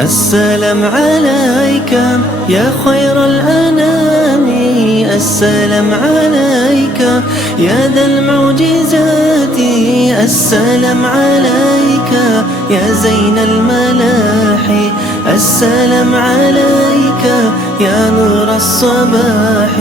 السلام عليك يا خير الأنام، السلام عليك يا ذا المعجزات، السلام عليك يا زين الملاح، السلام عليك يا نور الصباح.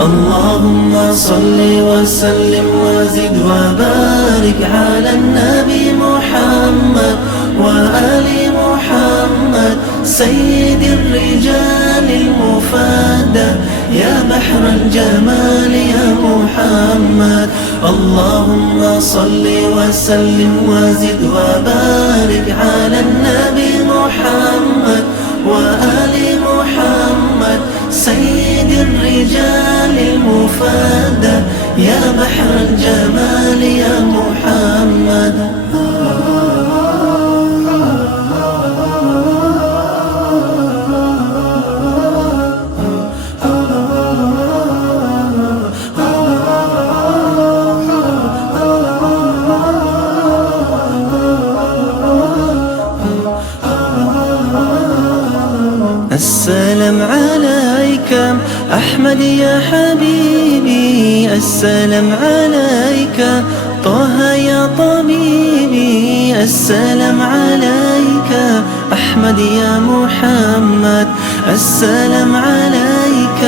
اللهم صل وسلم وزد وبارك على النبي محمد وآل محمد سيد الرجال المفادى يا بحر الجمال يا محمد. اللهم صل وسلم وزد وبارك على النبي محمد وآل محمد سيد الرجال المفادى يا بحر الجمال يا محمد. السلام عليك أحمد يا حبيبي، السلام عليك طه يا طبيبي، السلام عليك أحمد يا محمد، السلام عليك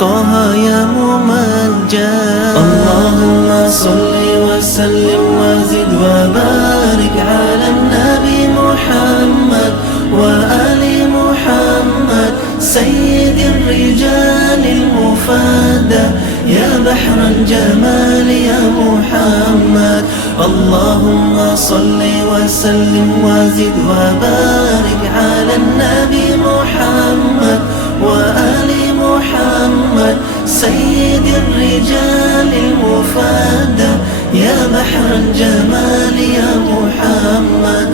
طه يا ممجد. اللهم صل وسلم وزد وبارك على النبي محمد وآل محمد سيد الرجال المفادى يا بحر الجمال يا محمد. اللهم صل وسلم وزد وبارك على النبي محمد وآل محمد سيد الرجال المفادى يا بحر الجمال يا محمد.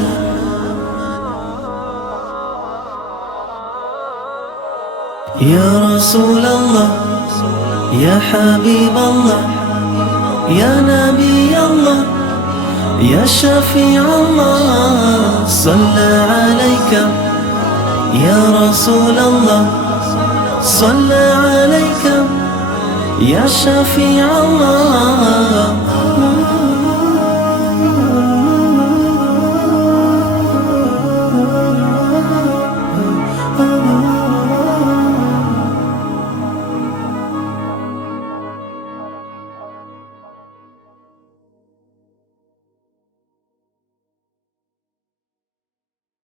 يا رسول الله يا حبيب الله يا نبي الله يا شفيع الله صلى عليك يا رسول الله، صلى عليك يا شفيع الله.